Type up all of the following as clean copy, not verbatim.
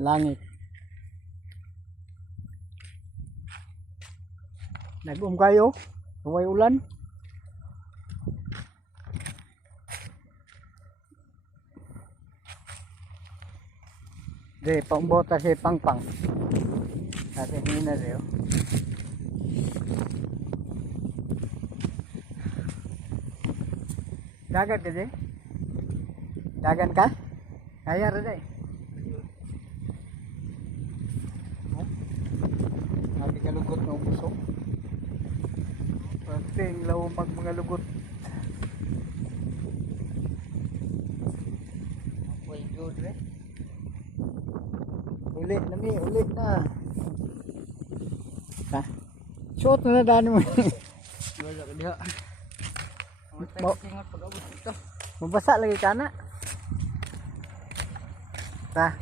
langit. Kayo, huwag ulan. Dre, pangbota si Pangpang. Sabi niya na rin. Dagat ka, Dre? Dagan ka? Kaya rin eh. Nabi ka lugot ng puso. Pagting lawang mga lugot. Apoy good, Dre. Ulit na mi, ulit na. Ha? Short na daan mo. Wala ka diha. Mabasa lagi ka na. Ta.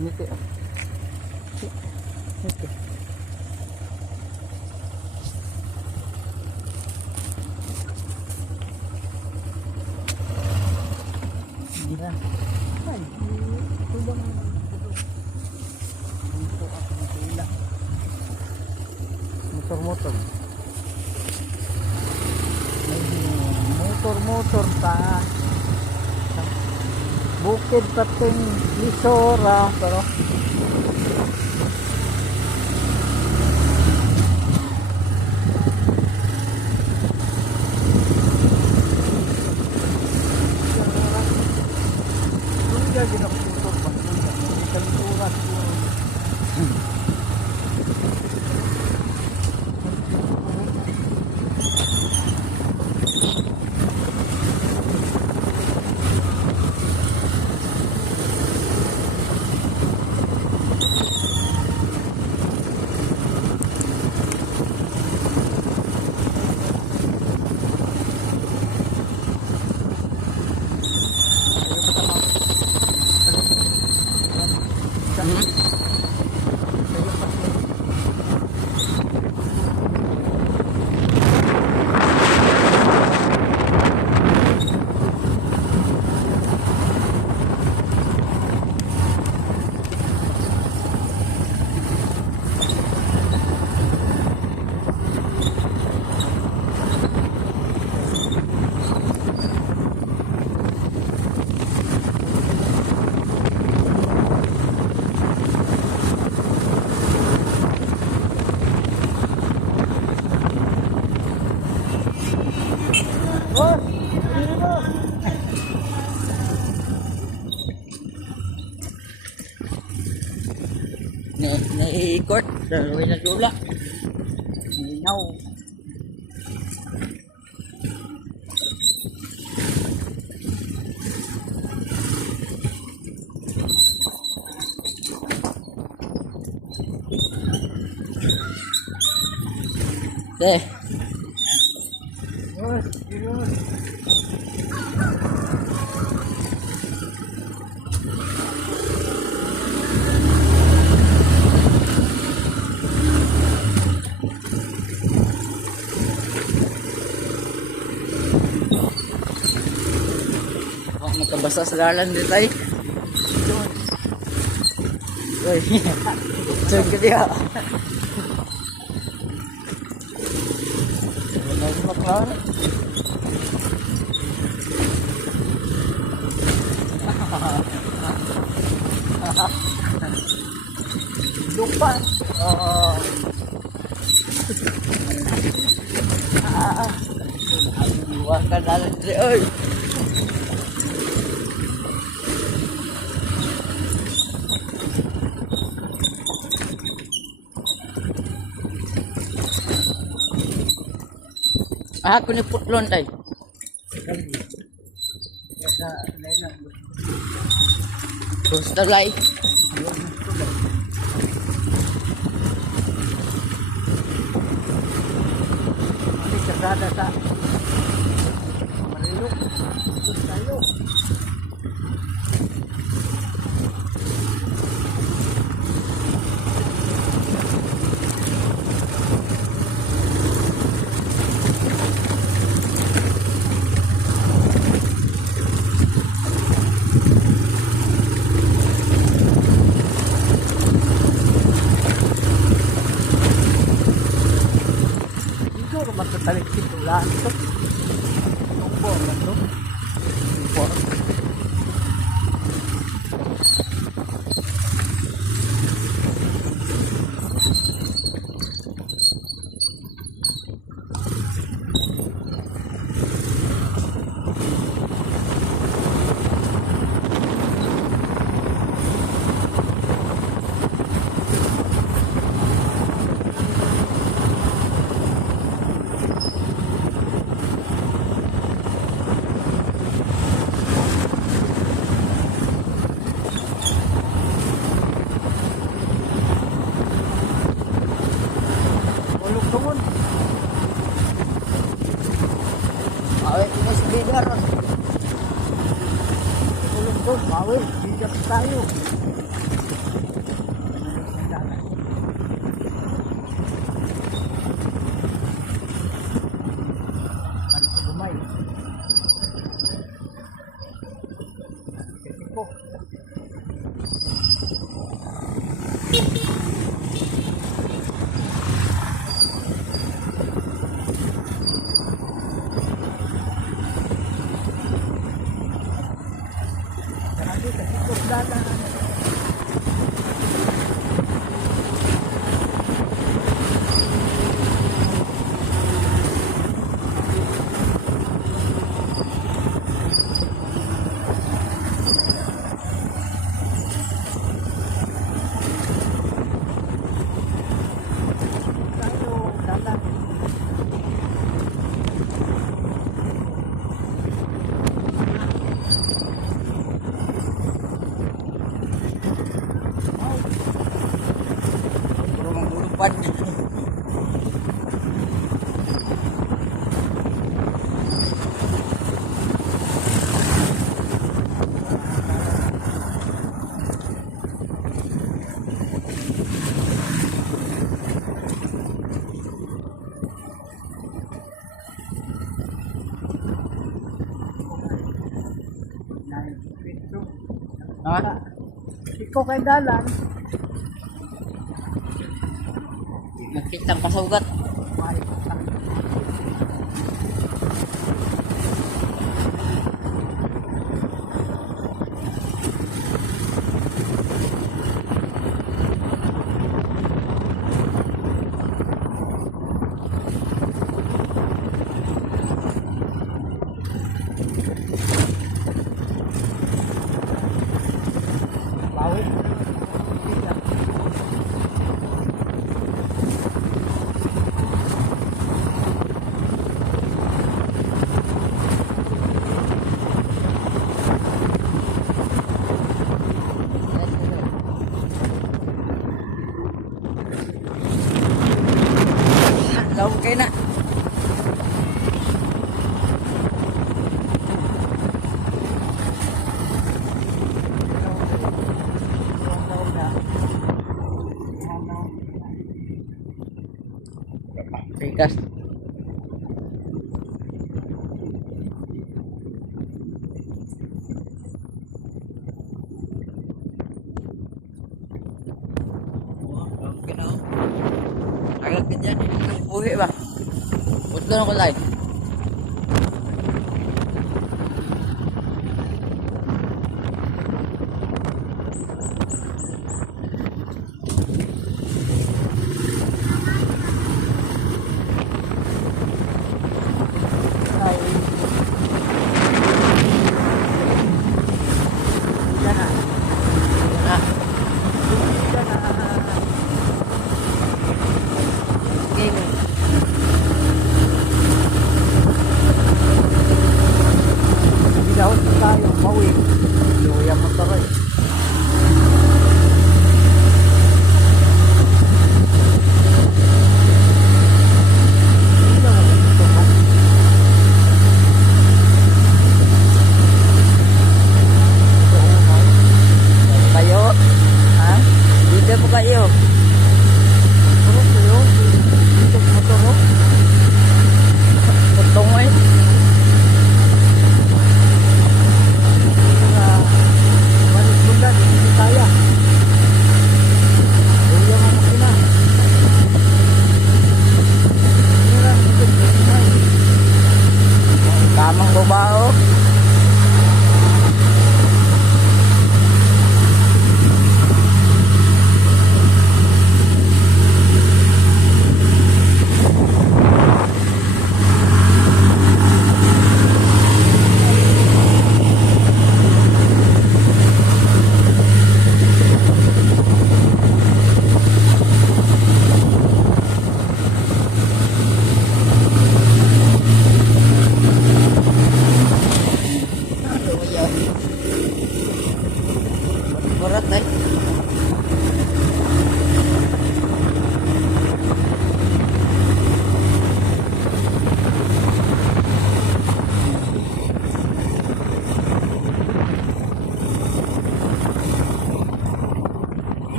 Niti. Niti. Gila. Ay, tubang ito. Dito ako nakila. Motor-motor. Motor-motor pa. Bukid pating Lisora, pero naiikot, darawin na dula. Minaw. Eh, nakabasa sa dalan din tayo. Uy, saan ka diya? Nagmaklar. Lupa. Buwan ka dalan din, oy. Ako ni putlon tayo. Gusto lai. Ini kerada tak. Mariluk. Terus tayo. siguro matatalit situlaan ito. Tumbo na ito. Tumbo. Ulog tungon. Awit ini speeder. Ulog tungon. Bawin. Bigat tayo. Ano gumay? Siko. Grabe, kasi kurdala. Tayo, dalan. Puro manggulupan. Ha? Ikaw kay dalan. Nakitang pasugat. May bawin. Law kayo na. Tigas. Agak ganyan. Buhi ba? Putlo na ko live. Ay. Yan na. Ah, Yan na. game.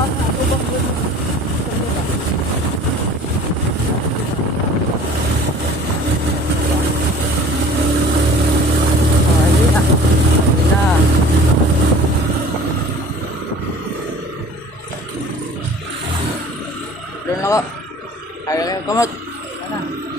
Atubang yun. Oh, hindi na. Hindi na. Doon ako. Ayaw yung kamot. Ano?